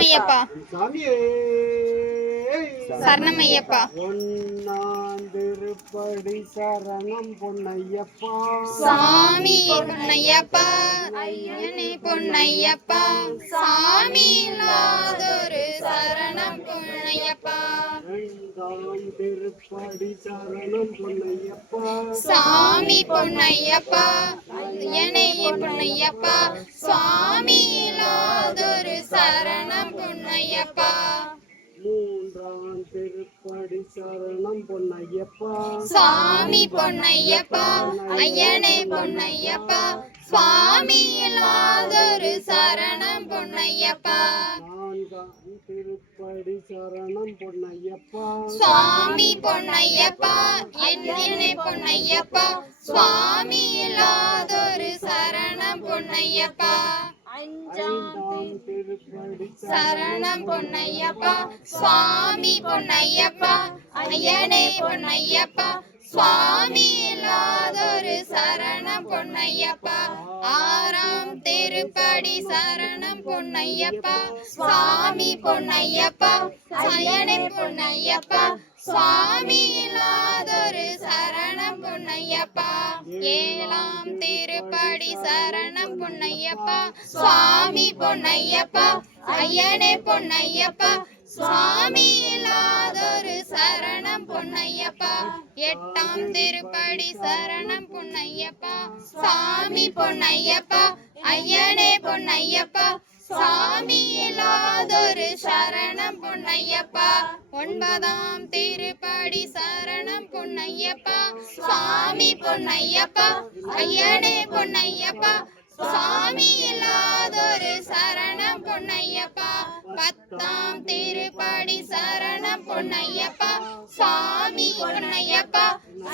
சரணமையப்பா. சாமியே சரணமையப்பா. ஒன்னாம் திருப்படி சரணம் பொன்னையப்பா. சாமி பொன்னையப்பா, ஐயனே பொன்னையப்பா, சாமி இல்லாதொரு சரணம் பொன்னையப்பா. இரண்டாம் திருப்படி சரணம் பொன்னையப்பா. சாமி பொன்னையப்பா, ஐயனே பொன்னையப்பா, சுவாமி இல்லாதொரு சரணம் பொன்னையப்பா. மூன்றாம் திருப்படி சரணம் பொன்னையப்பா. சாமி பொன்னையப்பா, ஐயனே பொன்னையப்பா, சுவாமி இல்லாதொரு சரணம் பொன்னையப்பா. நான்காம் திருப்படி சரணம் பொன்னையப்பா. சுவாமி பொன்னையப்பா, ஐயனே பொன்னையப்பா, சுவாமி இல்லாதொரு சரணம் பொன்னையப்பா. ஐந்தாம் திருப்படி சரணம் பொன்னையப்பா, சுவாமி பொன்னையப்பா, ஐயனே பொன்னையப்பா, சுவாமி இல்லாதொரு சரணம் பொன்னையப்பா. ஆறாம் திருப்படி சரணம் பொன்னையப்பா, சுவாமி பொன்னையப்பா, ஐயனே பொன்னையப்பா, சுவாமி இல்லாதொரு சரணம் பொன்னையப்பா. ஏழாம் திருப்படி சரணம் பொன்னையப்பா, சுவாமி பொன்னையப்பா, ஐயனே பொன்னையப்பா, சுவாமி இல்லாதொரு சரணம் பொன்னையப்பா. எட்டாம் திருப்படி சரணம் பொன்னையப்பா, சாமி பொன்னையப்பா, ஐயனே பொன்னையப்பா, சாமி இல்லாதொரு சரணம் பொன்னையப்பா. ஒன்பதாம் திருப்படி சரணம் பொன்னையப்பா, சாமி பொன்னையப்பா, ஐயனே பொன்னையப்பா, சாமி இல்லாதொரு சரணம் பொன்னையப்பா. பத்தாம் திருப்படி சரணம் பொன்னையப்பா, சாமி பொன்னையப்பா,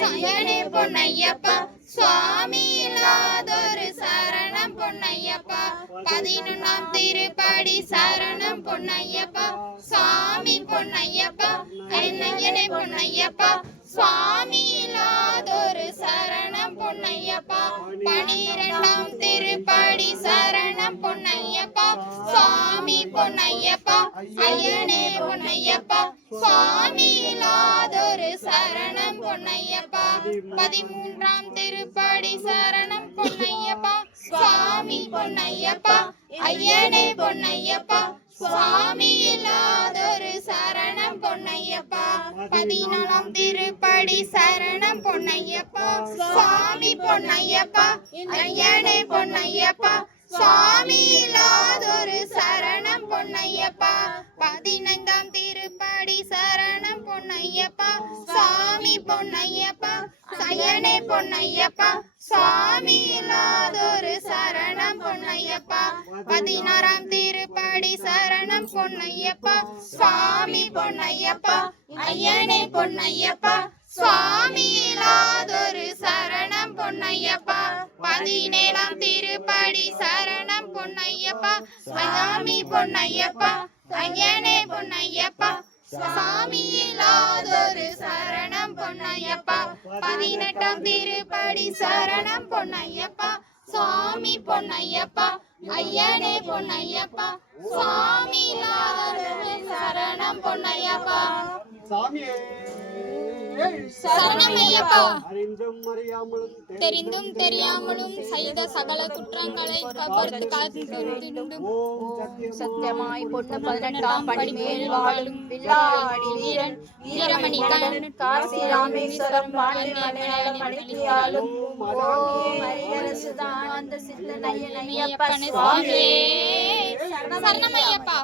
ஐயனே பொன்னையப்பா, சுவாமி இல்லாதொரு சரணம் பொன்னையப்பா. 11ஆம் திருப்படி சரணம் பொன்னையப்பா, சாமி பொன்னையப்பா, ஐயனே பொன்னையப்பா, சுவாமி இல்லாதொரு சரணம் பொன்னையப்பா. 12ஆம் திருப்படி சரணம் பொன்னையப்பா, சுவாமி பொன்னையப்பா, ஐயனே பொன்னையப்பா, சுவாமி இல்லாதொரு சரணம் பொன்னையப்பா. 13ஆம் திருப்படி சரணம் பொன்னையப்பா, சுவாமி பொன்னையப்பா, ஐயனே பொன்னையப்பா, சுவாமி இல்லாதொரு சரணம் பொன்னையப்பா. 14ஆம் திருப்படி சரணம் பொன்னையப்பா, சுவாமி பொன்னையப்பா, ஐயனே பொன்னையப்பா, சுவாமி இல்லாதொரு சரணம் பொன்னையப்பா. 15ஆம் திருப்படி சரணம் பொன்னையப்பா, சுவாமி பொன்னையப்பா, ஐயனே பொன்னையப்பா, சுவாமி இல்லாதொரு சரணம் பொன்னையப்பா. 16ஆம் திருப்படி சரணம் பொன்னையப்பா, சுவாமி பொன்னையப்பா, ஐயனே பொன்னையப்பா, சுவாமி இல்லாதொரு சரணம் பொன்னையப்பா. 17ஆம் திருப்படி சரணம் பொன்னையப்பா, சுவாமி பொன்னையப்பா, ஐயனே பொன்னையப்பா, சுவாமி இல்லாதொரு சரணம் பொன்னையப்பா. 18ஆம் திருப்படி சரணம் பொன்னையப்பா, சுவாமி பொன்னையப்பா, ஐயனே பொன்னையப்பா, சுவாமி இல்லாதொரு சரணம் பொன்னையப்பா. சாமியே சரணமையப்பா. அறிந்தும் அறியாமலும் தெரிந்தும் தெரியாமலும் செய்த சகல குற்றங்களை பொறுத்து காத்தும் சத்தியமாய் பொண்ணு 18ஆம் படி மேல் வாழும் வில்லாடி வீரன் வீரமணி கண்ணன் காசி ராமேஸ்வரம் மணித்தியாலும் ஹரிஹரசுதானந்த சித்தனையப்ப சுவாமியே சரணமையப்பா.